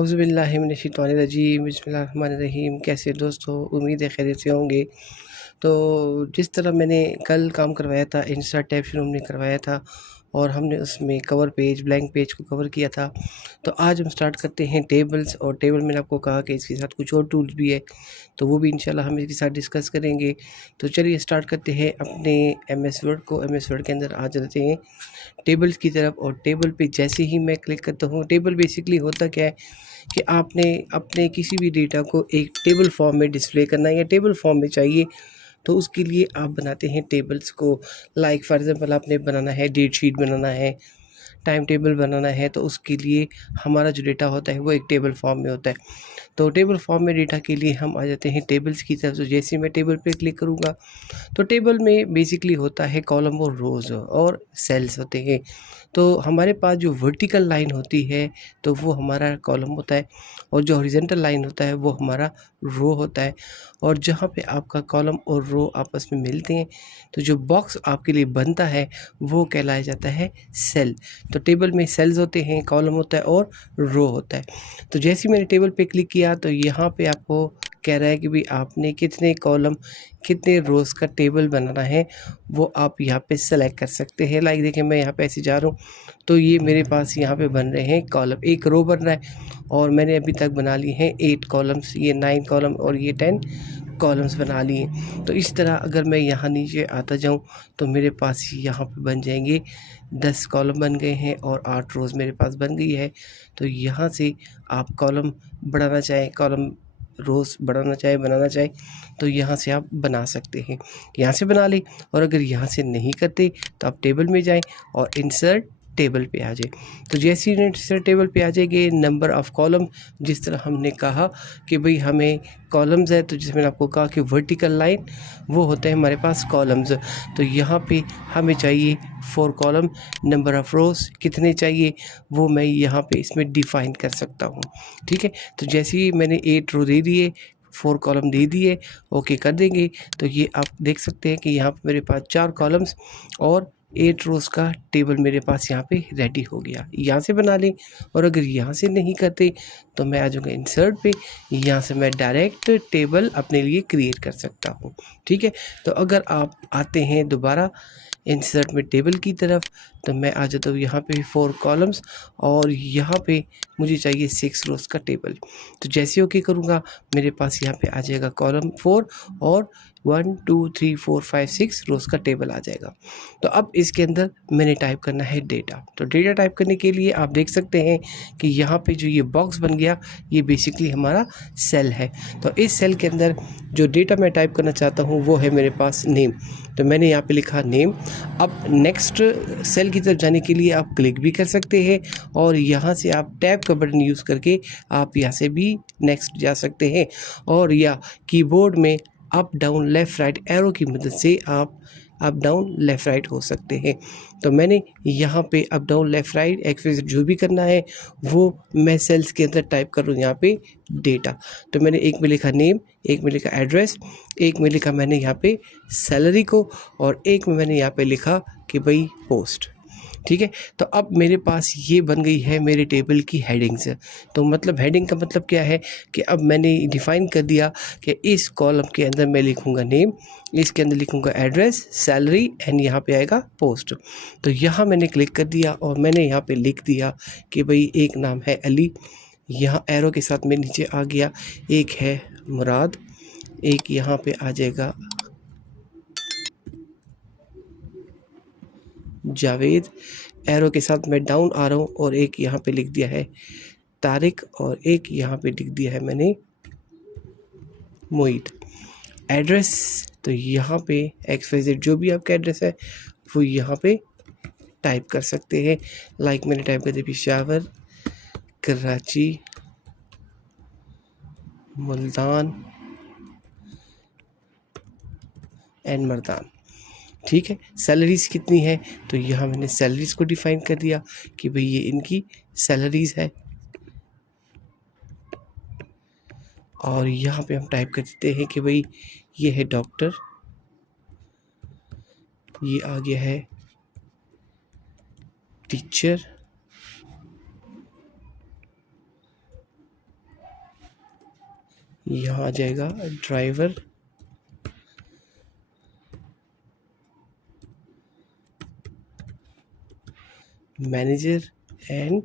औज़ुबिल्लाहिमिनश्शैतानिर्रजीम बिस्मिल्लाहिर्रहमानिर्रहीम। कैसे दोस्तों, उम्मीद है खैरियत से होंगे। तो जिस तरह मैंने कल काम करवाया था, इंस्टा टैब शुरू हमने करवाया था और हमने उसमें कवर पेज, ब्लैंक पेज को कवर किया था। तो आज हम स्टार्ट करते हैं टेबल्स। और टेबल मैंने आपको कहा कि इसके साथ कुछ और टूल्स भी है, तो वो भी इंशाल्लाह हम इसके साथ डिस्कस करेंगे। तो चलिए स्टार्ट करते हैं अपने एमएस वर्ड को। एमएस वर्ड के अंदर आ जाते हैं टेबल्स की तरफ। और टेबल पे जैसे ही मैं क्लिक करता हूँ, टेबल बेसिकली होता क्या है कि आपने अपने किसी भी डेटा को एक टेबल फॉर्म में डिस्प्ले करना है या टेबल फॉर्म में चाहिए, तो उसके लिए आप बनाते हैं टेबल्स को। लाइक फॉर एग्जांपल आपने बनाना है, डेट शीट बनाना है, टाइम टेबल बनाना है, तो उसके लिए हमारा जो डेटा होता है वो एक टेबल फॉर्म में होता है। तो टेबल फॉर्म में डेटा के लिए हम आ जाते हैं टेबल्स की तरफ। तो जैसे मैं टेबल पे क्लिक करूँगा तो टेबल में बेसिकली होता है कॉलम और रोज़ और सेल्स होते हैं। तो हमारे पास जो वर्टिकल लाइन होती है तो वो हमारा कॉलम होता है, और जो हॉरिजॉन्टल लाइन होता है वो हमारा रो होता है। और जहाँ पे आपका कॉलम और रो आपस में मिलते हैं तो जो बॉक्स आपके लिए बनता है वो कहलाया जाता है सेल। तो टेबल में सेल्स होते हैं, कॉलम होता है और रो होता है। तो जैसे ही मैंने टेबल पे क्लिक किया तो यहाँ पे आपको कह रहा है कि भाई आपने कितने कॉलम, कितने रोज़ का टेबल बनाना है, वो आप यहाँ पे सेलेक्ट कर सकते हैं। लाइक देखिए, मैं यहाँ पे ऐसे जा रहा हूँ तो ये मेरे पास यहाँ पे बन रहे हैं कॉलम, एक रो बन रहा है और मैंने अभी तक बना ली हैं 8 कॉलम्स, ये 9 कॉलम और ये 10 कॉलम्स बना लिए। तो इस तरह अगर मैं यहाँ नीचे आता जाऊँ तो मेरे पास यहाँ पे बन जाएंगे 10 कॉलम बन गए हैं और 8 रोज़ मेरे पास बन गई है। तो यहाँ से आप कॉलम बढ़ाना चाहें, कॉलम रोज़ बढ़ाना चाहे, बनाना चाहे, तो यहाँ से आप बना सकते हैं, यहाँ से बना लें। और अगर यहाँ से नहीं करते तो आप टेबल में जाएं और इंसर्ट टेबल पे आ जाए। तो जैसे ही इंसर्ट टेबल पे आ जाएंगे, नंबर ऑफ़ कॉलम, जिस तरह हमने कहा कि भाई हमें कॉलम्स है, तो जैसे मैंने आपको कहा कि वर्टिकल लाइन वो होते हैं हमारे पास कॉलम्स। तो यहाँ पे हमें चाहिए 4 कॉलम। नंबर ऑफ़ रोज़ कितने चाहिए वो मैं यहाँ पे इसमें डिफ़ाइन कर सकता हूँ। ठीक है, तो जैसे ही मैंने 8 रो दे दिए, 4 कॉलम दे दिए, ओके कर देंगे, तो ये आप देख सकते हैं कि यहाँ पे मेरे पास 4 कॉलम्स और 8 रोज़ का टेबल मेरे पास यहाँ पे रेडी हो गया। यहाँ से बना लें। और अगर यहाँ से नहीं करते तो मैं आ जाऊँगा इंसर्ट पे, यहाँ से मैं डायरेक्ट टेबल अपने लिए क्रिएट कर सकता हूँ। ठीक है, तो अगर आप आते हैं दोबारा इंसर्ट में टेबल की तरफ, तो मैं आ जाता हूँ यहाँ पे 4 कॉलम्स और यहाँ पे मुझे चाहिए 6 रोज़ का टेबल। तो जैसे ओके करूँगा मेरे पास यहाँ पे आ जाएगा कॉलम 4 और 1 2 3 4 5 6 रोज़ का टेबल आ जाएगा। तो अब इसके अंदर मैंने टाइप करना है डेटा। तो डेटा टाइप करने के लिए आप देख सकते हैं कि यहाँ पे जो ये बॉक्स बन गया ये बेसिकली हमारा सेल है। तो इस सेल के अंदर जो डेटा मैं टाइप करना चाहता हूँ वो है मेरे पास नेम। तो मैंने यहाँ पे लिखा नेम। अब नेक्स्ट सेल की तरफ जाने के लिए आप क्लिक भी कर सकते हैं और यहाँ से आप टैब का बटन यूज़ करके आप यहाँ से भी नेक्स्ट जा सकते हैं, और या कीबोर्ड में up down left right arrow की मदद से आप अप डाउन लेफ़्ट राइट हो सकते हैं। तो मैंने यहाँ पे up down left right x जो भी करना है वो मैं सेल्स के अंदर टाइप कर लूँ यहाँ पे डेटा। तो मैंने एक में लिखा नेम, एक में लिखा एड्रेस, एक में लिखा मैंने यहाँ पे सैलरी को, और एक में मैंने यहाँ पे लिखा कि भाई पोस्ट। ठीक है, तो अब मेरे पास ये बन गई है मेरे टेबल की हेडिंग्स। तो मतलब हेडिंग का मतलब क्या है कि अब मैंने डिफ़ाइन कर दिया कि इस कॉलम के अंदर मैं लिखूँगा नेम, इसके अंदर लिखूँगा एड्रेस, सैलरी एंड यहाँ पे आएगा पोस्ट। तो यहाँ मैंने क्लिक कर दिया और मैंने यहाँ पे लिख दिया कि भाई एक नाम है अली, यहाँ एरो के साथ मैं नीचे आ गया, एक है मुराद, एक यहाँ पे आ जाएगा जावेद, एरो के साथ मैं डाउन आ रहा हूँ, और एक यहाँ पे लिख दिया है तारिक, और एक यहाँ पे लिख दिया है मैंने मोहित। एड्रेस, तो यहाँ पे XYZ जो भी आपका एड्रेस है वो यहाँ पे टाइप कर सकते हैं। लाइक मैंने टाइप कर दिया पेशावर, कराची, मुल्तान एंड मर्दान। ठीक है, सैलरीज़ कितनी है तो यहाँ मैंने सैलरीज़ को डिफ़ाइन कर दिया कि भाई ये इनकी सैलरीज़ है। और यहाँ पे हम टाइप कर देते हैं कि भाई ये है डॉक्टर, ये आ गया है टीचर, यहाँ आ जाएगा ड्राइवर, मैनेजर एंड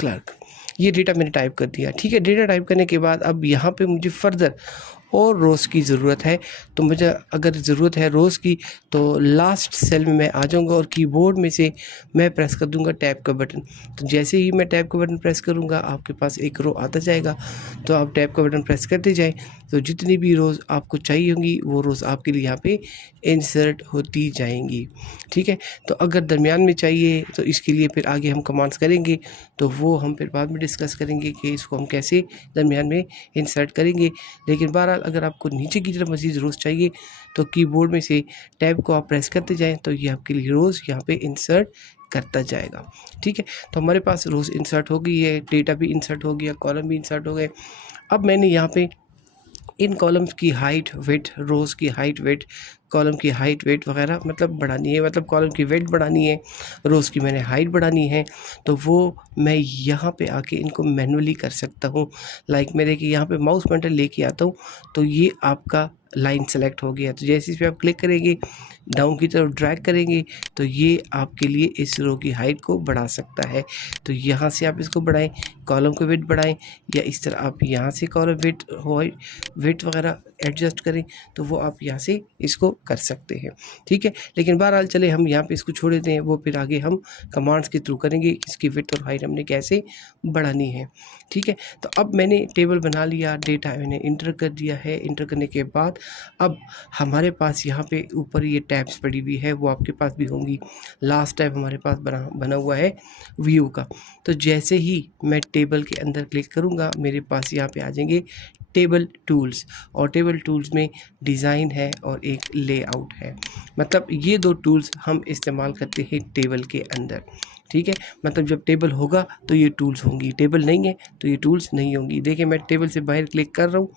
क्लर्क। ये डेटा मैंने टाइप कर दिया। ठीक है, डेटा टाइप करने के बाद अब यहाँ पे मुझे फर्दर और रोज़ की ज़रूरत है। तो मुझे अगर ज़रूरत है रोज़ की तो लास्ट सेल में मैं आ जाऊँगा और कीबोर्ड में से मैं प्रेस कर दूँगा टैब का बटन। तो जैसे ही मैं टैब का बटन प्रेस करूँगा आपके पास एक रो आता जाएगा। तो आप टैब का बटन प्रेस करते जाएं तो जितनी भी रोज़ आपको चाहिए होंगी वो रोज़ आपके लिए यहाँ पे इंसर्ट होती जाएंगी। ठीक है, तो अगर दरमियान में चाहिए तो इसके लिए फिर आगे हम कमांड्स करेंगे, तो वो हम फिर बाद में डिस्कस करेंगे कि इसको हम कैसे दरमियान में इंसर्ट करेंगे। लेकिन बहरहाल अगर आपको नीचे की तरफ मज़ीद रोज़ चाहिए तो कीबोर्ड में से टैब को आप प्रेस करते जाएं तो ये आपके लिए रोज़ यहाँ पे इंसर्ट करता जाएगा। ठीक है, तो हमारे पास रोज़ इंसर्ट हो गई है, डेटा भी इंसर्ट हो गया, कॉलम भी इंसर्ट हो गए। अब मैंने यहाँ पे इन कॉलम्स की हाइट वेट, रोज़ की हाइट वेट, कॉलम की हाइट वेट वगैरह मतलब बढ़ानी है, मतलब कॉलम की वेट बढ़ानी है, रोज़ की मैंने हाइट बढ़ानी है। तो वो मैं यहाँ पे आके इनको मैनुअली कर सकता हूँ। लाइक मेरे कि यहाँ पे माउस पॉइंटर लेके आता हूँ तो ये आपका लाइन सेलेक्ट हो गया। तो जैसे इस पर आप क्लिक करेंगे, डाउन की तरफ ड्रैग करेंगे तो ये आपके लिए इस रो की हाइट को बढ़ा सकता है। तो यहाँ से आप इसको बढ़ाएं, कॉलम को वेट बढ़ाएं, या इस तरह आप यहाँ से कॉलम वेट वगैरह एडजस्ट करें तो वो आप यहाँ से इसको कर सकते हैं। ठीक है, लेकिन बहरहाल चले हम यहाँ पे इसको छोड़ देते हैं, वो फिर आगे हम कमांड्स के थ्रू करेंगे इसकी वेट और हाइट हमने कैसे बढ़ानी है। ठीक है, तो अब मैंने टेबल बना लिया, डेटा मैंने इंटर कर दिया है। इंटर करने के बाद अब हमारे पास यहाँ पे ऊपर ये टैब्स पड़ी हुई है, वो आपके पास भी होंगी। लास्ट टैब हमारे पास बना हुआ है व्यू का। तो जैसे ही मैं टेबल के अंदर क्लिक करूँगा मेरे पास यहाँ पे आ जाएंगे टेबल टूल्स, और टेबल टूल्स में डिज़ाइन है और एक लेआउट है। मतलब ये दो टूल्स हम इस्तेमाल करते हैं टेबल के अंदर। ठीक है, मतलब जब टेबल होगा तो ये टूल्स होंगी, टेबल नहीं है तो ये टूल्स नहीं होंगी। देखिए मैं टेबल से बाहर क्लिक कर रहा हूँ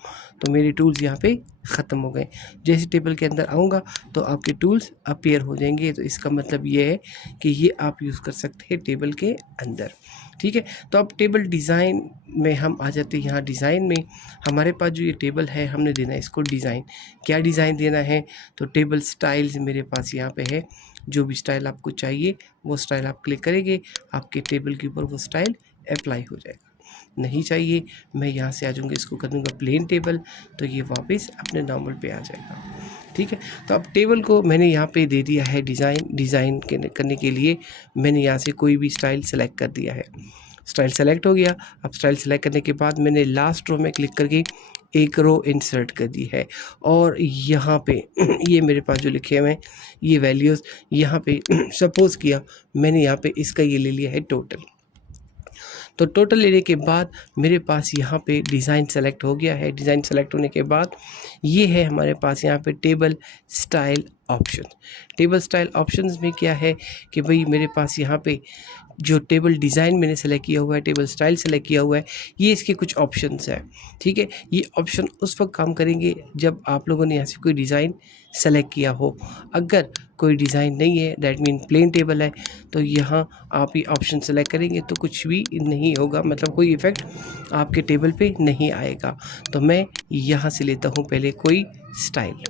तो मेरे टूल्स यहाँ पे ख़त्म हो गए। जैसे टेबल के अंदर आऊँगा तो आपके टूल्स अपीयर हो जाएंगे। तो इसका मतलब ये है कि ये आप यूज़ कर सकते हैं टेबल के अंदर। ठीक है, तो अब टेबल डिज़ाइन में हम आ जाते हैं। यहाँ डिज़ाइन में हमारे पास जो ये टेबल है हमने देना है इसको डिज़ाइन। क्या डिज़ाइन देना है? तो टेबल स्टाइल्स मेरे पास यहाँ पे है। जो भी स्टाइल आपको चाहिए वो स्टाइल आप क्लिक करेंगे, आपके टेबल के ऊपर वो स्टाइल अप्लाई हो जाएगा। नहीं चाहिए मैं यहाँ से आ जाऊँगा, इसको कर दूँगा प्लेन टेबल, तो ये वापस अपने नॉर्मल पे आ जाएगा। ठीक है, तो अब टेबल को मैंने यहाँ पे दे दिया है डिज़ाइन करने के लिए मैंने यहाँ से कोई भी स्टाइल सेलेक्ट कर दिया है। स्टाइल सेलेक्ट हो गया। अब स्टाइल सेलेक्ट करने के बाद मैंने लास्ट रो में क्लिक करके एक रो इंसर्ट कर दी है, और यहाँ पे ये मेरे पास जो लिखे हुए हैं ये वैल्यूज़ यहाँ पे सपोज़ किया मैंने यहाँ पे इसका ये ले लिया है टोटल। तो टोटल लेने के बाद मेरे पास यहाँ पे डिज़ाइन सेलेक्ट हो गया है। डिज़ाइन सेलेक्ट होने के बाद ये है हमारे पास यहाँ पे table style option. Table style options में क्या है कि भाई मेरे पास यहाँ पे जो टेबल डिज़ाइन मैंने सेलेक्ट किया हुआ है, टेबल स्टाइल सेलेक्ट किया हुआ है, ये इसके कुछ ऑप्शंस हैं। ठीक है, ये ऑप्शन उस वक्त काम करेंगे जब आप लोगों ने यहाँ से कोई डिज़ाइन सेलेक्ट किया हो। अगर कोई डिज़ाइन नहीं है, दैट मीन प्लेन टेबल है, तो यहाँ आप ये ऑप्शन सेलेक्ट करेंगे तो कुछ भी नहीं होगा, मतलब कोई इफ़ेक्ट आपके टेबल पे नहीं आएगा। तो मैं यहाँ से लेता हूँ पहले कोई स्टाइल।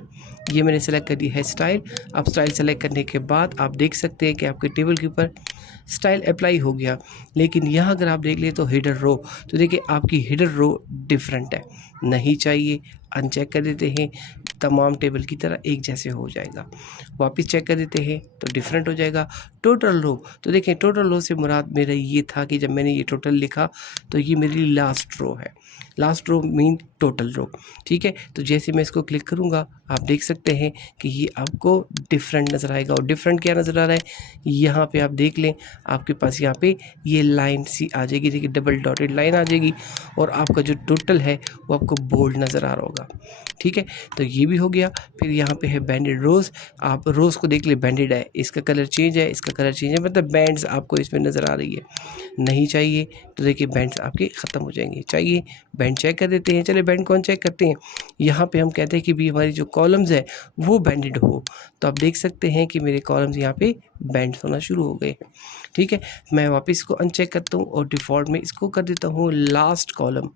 ये मैंने सेलेक्ट कर दी है स्टाइल। अब स्टाइल सेलेक्ट करने के बाद आप देख सकते हैं कि आपके टेबल के ऊपर स्टाइल अप्लाई हो गया। लेकिन यहाँ अगर आप देख ले तो हिडर रो, तो देखिए आपकी हिडर रो डिफरेंट है, नहीं चाहिए, अनचेक कर देते हैं, तमाम टेबल की तरह एक जैसे हो जाएगा। वापस चेक कर देते हैं तो डिफरेंट हो जाएगा। टोटल रो, तो देखें टोटल रो से मुराद मेरा ये था कि जब मैंने ये टोटल लिखा तो ये मेरी लास्ट रो है। Last row mean total row. ठीक है, तो जैसे मैं इसको क्लिक करूँगा आप देख सकते हैं कि ये आपको डिफरेंट नज़र आएगा। और डिफरेंट क्या नज़र आ रहा है, यहाँ पे आप देख लें आपके पास यहाँ पे ये लाइन सी आ जाएगी, देखिए डबल डॉटेड लाइन आ जाएगी, और आपका जो टोटल है वो आपको बोल्ड नज़र आ रहा होगा। ठीक है, तो ये भी हो गया। फिर यहाँ पे है बैंडेड रोज़। आप रोज़ को देख ले, बैंडेड है, इसका कलर चेंज है, इसका कलर चेंज है, मतलब बैंड्स आपको इसमें नज़र आ रही है। नहीं चाहिए तो देखिए बैंड्स आपके ख़त्म हो जाएंगे। चाहिए बैंड चेक कर देते हैं। चले बैंड कौन चेक करते हैं, यहाँ पे हम कहते हैं कि भी हमारी जो कॉलम्स है वो बैंडेड हो। तो आप देख सकते हैं कि मेरे कॉलम्स यहाँ पे बैंड्स होना शुरू हो गए हैं। ठीक है, मैं वापस इसको अनचेक करता हूँ और डिफ़ॉल्ट में इसको कर देता हूँ लास्ट कॉलम।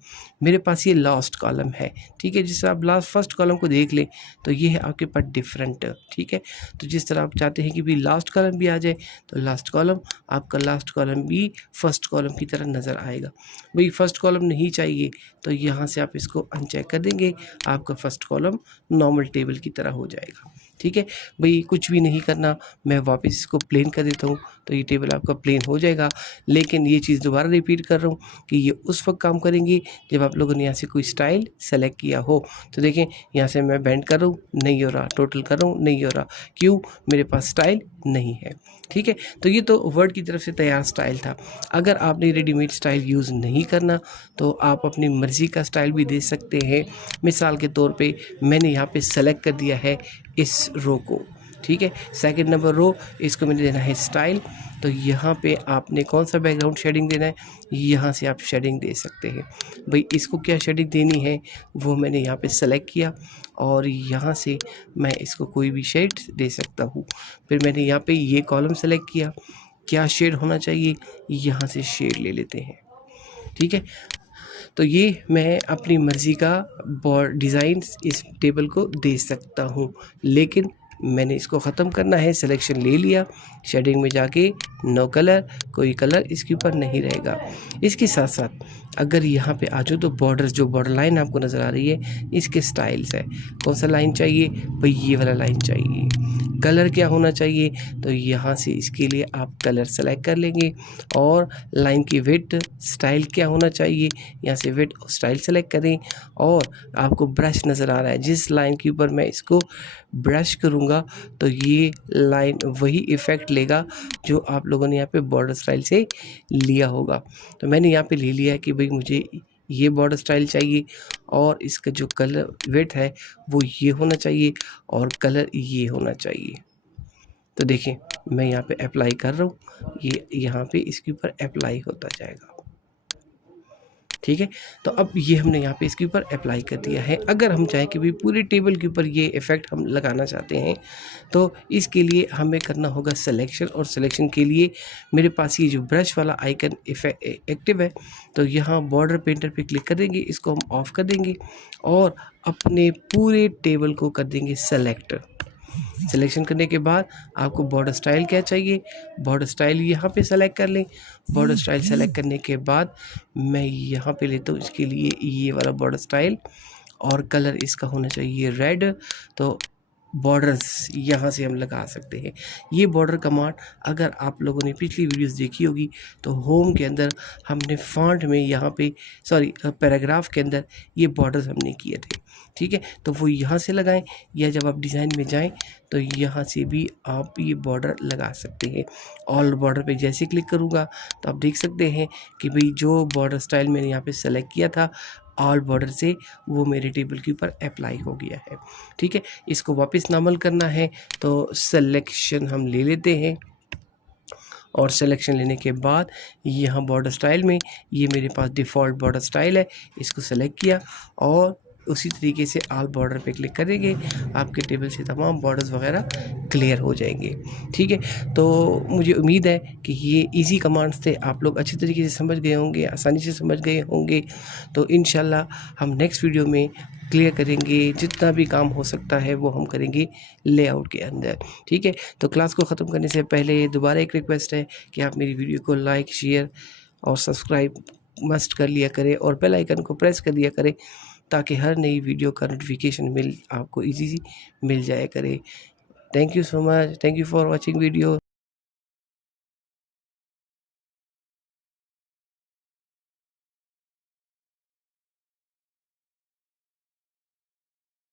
मेरे पास ये लास्ट कॉलम है। ठीक है, जिस तरह आप लास्ट फर्स्ट कॉलम को देख लें तो ये है आपके पास डिफरेंट। ठीक है, तो जिस तरह आप चाहते हैं कि भी लास्ट कॉलम भी आ जाए तो लास्ट कॉलम, आपका लास्ट कॉलम भी फर्स्ट कॉलम की तरह नज़र आएगा। भाई फर्स्ट कॉलम नहीं चाहिए तो यहाँ से आप इसको अनचेक कर देंगे, आपका फर्स्ट कॉलम नॉर्मल टेबल की तरह हो जाएगा। ठीक है, भाई कुछ भी नहीं करना, मैं वापस इसको प्लेन कर देता हूँ तो ये टेबल आपका प्लेन हो जाएगा। लेकिन ये चीज़ दोबारा रिपीट कर रहा हूँ कि ये उस वक्त काम करेंगी जब आप लोगों ने यहाँ से कोई स्टाइल सेलेक्ट किया हो। तो देखें यहाँ से मैं बेंड कर रहा हूँ, नहीं हो रहा, टोटल कर रहा हूँ, नहीं हो रहा, क्यों? मेरे पास स्टाइल नहीं है। ठीक है, तो ये तो वर्ड की तरफ से तैयार स्टाइल था। अगर आपने रेडीमेड स्टाइल यूज़ नहीं करना तो आप अपनी मर्ज़ी का स्टाइल भी दे सकते हैं। मिसाल के तौर पे मैंने यहाँ पे सेलेक्ट कर दिया है इस रो को। ठीक है, सेकंड नंबर रो, इसको मैंने देना है स्टाइल। तो यहाँ पे आपने कौन सा बैकग्राउंड शेडिंग देना है, यहाँ से आप शेडिंग दे सकते हैं। भाई इसको क्या शेडिंग देनी है वो मैंने यहाँ पे सेलेक्ट किया और यहाँ से मैं इसको कोई भी शेड दे सकता हूँ। फिर मैंने यहाँ पे ये कॉलम सेलेक्ट किया, क्या शेड होना चाहिए, यहाँ से शेड ले लेते हैं। ठीक है, तो ये मैं अपनी मर्ज़ी का डिज़ाइन इस टेबल को दे सकता हूँ। लेकिन मैंने इसको ख़त्म करना है, सिलेक्शन ले लिया, शेडिंग में जाके नो कलर, कोई कलर इसके ऊपर नहीं रहेगा। इसके साथ साथ अगर यहाँ पे आ जाओ तो बॉर्डर्स, जो बॉर्डर लाइन आपको नज़र आ रही है इसके स्टाइल्स है। कौन सा लाइन चाहिए भाई, ये वाला लाइन चाहिए। कलर क्या होना चाहिए, तो यहाँ से इसके लिए आप कलर सेलेक्ट कर लेंगे। और लाइन की विड्थ, स्टाइल क्या होना चाहिए, यहाँ से विड्थ और स्टाइल सेलेक्ट करें। और आपको ब्रश नज़र आ रहा है, जिस लाइन के ऊपर मैं इसको ब्रश करूँगा तो ये लाइन वही इफ़ेक्ट लेगा जो आप लोगों ने यहाँ पे बॉर्डर स्टाइल से लिया होगा। तो मैंने यहाँ पे ले लिया है कि भाई मुझे ये बॉर्डर स्टाइल चाहिए और इसका जो कलर विड्थ है वो ये होना चाहिए और कलर ये होना चाहिए। तो देखें मैं यहाँ पे अप्लाई कर रहा हूँ, ये यहाँ पे इसके ऊपर अप्लाई होता जाएगा। ठीक है, तो अब ये हमने यहाँ पे इसके ऊपर अप्लाई कर दिया है। अगर हम चाहें कि भाई पूरे टेबल के ऊपर ये इफ़ेक्ट हम लगाना चाहते हैं तो इसके लिए हमें करना होगा सिलेक्शन। और सिलेक्शन के लिए मेरे पास ये जो ब्रश वाला आइकन एक्टिव है, तो यहाँ बॉर्डर पेंटर पे क्लिक कर देंगे, इसको हम ऑफ़ कर देंगे और अपने पूरे टेबल को कर देंगे सेलेक्ट। सिलेक्शन करने के बाद आपको बॉर्डर स्टाइल क्या चाहिए, बॉर्डर स्टाइल यहाँ पे सेलेक्ट कर लें। बॉर्डर स्टाइल सेलेक्ट करने के बाद मैं यहाँ पे लेता हूँ इसके लिए ये वाला बॉर्डर स्टाइल और कलर इसका होना चाहिए रेड। तो बॉर्डर्स यहाँ से हम लगा सकते हैं। ये बॉर्डर कमांड अगर आप लोगों ने पिछली वीडियोस देखी होगी तो होम के अंदर हमने फॉन्ट में यहाँ पे पैराग्राफ के अंदर ये बॉर्डर्स हमने किए थे। ठीक है, तो वो यहाँ से लगाएं या जब आप डिज़ाइन में जाएं तो यहाँ से भी आप ये बॉर्डर लगा सकते हैं। ऑल बॉर्डर पे जैसे क्लिक करूँगा तो आप देख सकते हैं कि भाई जो बॉर्डर स्टाइल मैंने यहाँ पे सेलेक्ट किया था ऑल बॉर्डर से, वो मेरे टेबल के ऊपर अप्लाई हो गया है। ठीक है, इसको वापस नॉर्मल करना है तो सिलेक्शन हम ले लेते हैं और सिलेक्शन लेने के बाद यहाँ बॉर्डर स्टाइल में ये मेरे पास डिफ़ॉल्ट बॉर्डर स्टाइल है, इसको सेलेक्ट किया और उसी तरीके से ऑल बॉर्डर पे क्लिक करेंगे, आपके टेबल से तमाम बॉर्डर्स वगैरह क्लियर हो जाएंगे। ठीक है, तो मुझे उम्मीद है कि ये इजी कमांड्स थे, आप लोग अच्छी तरीके से समझ गए होंगे, आसानी से समझ गए होंगे। तो इंशाल्लाह हम नेक्स्ट वीडियो में क्लियर करेंगे, जितना भी काम हो सकता है वो हम करेंगे लेआउट के अंदर। ठीक है, तो क्लास को ख़त्म करने से पहले दोबारा एक रिक्वेस्ट है कि आप मेरी वीडियो को लाइक, शेयर और सब्सक्राइब मस्ट कर लिया करें और बेल आइकन को प्रेस कर दिया करें ताकि हर नई वीडियो का नोटिफिकेशन आपको इजी मिल जाया करे। Thank you so much, thank you for watching video.